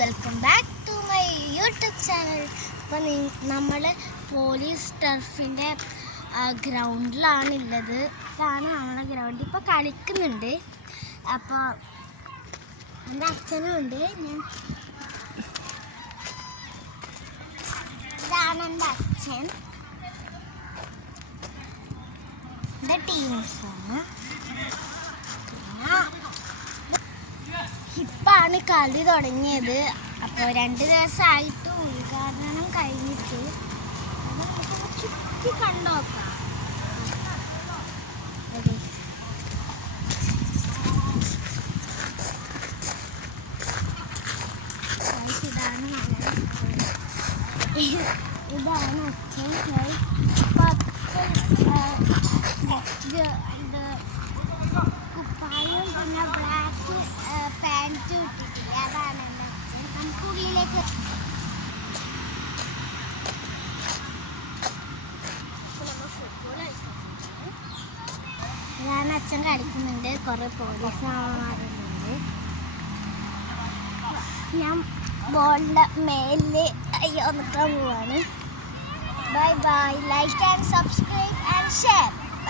Welcome back to my YouTube channel. അപ്പോൾ നമ്മൾ police ടർഫിൻ്റെ ഗ്രൗണ്ടിലാണുള്ളത്. ഇതാണ് നമ്മളെ ഗ്രൗണ്ട്. ഇപ്പോൾ കളിക്കുന്നുണ്ട്. അപ്പോൾ എൻ്റെ അച്ഛനും ഉണ്ട്. ഇതാണ് എൻ്റെ അച്ഛൻ. എൻ്റെ ടീംസാണ്. ഇപ്പാണ് കളി തുടങ്ങിയത്. അപ്പോൾ 2 ദിവസമായിട്ട് ഉദ്ഘാടനം കഴിഞ്ഞിട്ട് നമുക്ക് ചുറ്റി കണ്ടുനോക്കാം. ഇതാണ് അച്ഛൻ. കുപ്പായം പിന്നെ ബ്ലാക്ക് പാൻറ്റ് ഇട്ടിട്ടില്ല. അതാണ് എൻ്റെ അച്ഛൻ. നമുക്ക് ഉള്ളിലേക്ക് നമ്മൾ ഫുട്ബോൾ കളിക്കുന്നുണ്ട്. ഇതാണ് അച്ഛൻ കളിക്കുന്നുണ്ട്. കുറേ പോലീസ് മാറുന്നുണ്ട്. ഞാൻ ബോളിൻ്റെ മേലിൽ നിൽക്കാൻ പോവാണ്. Bye bye. Like and subscribe and share.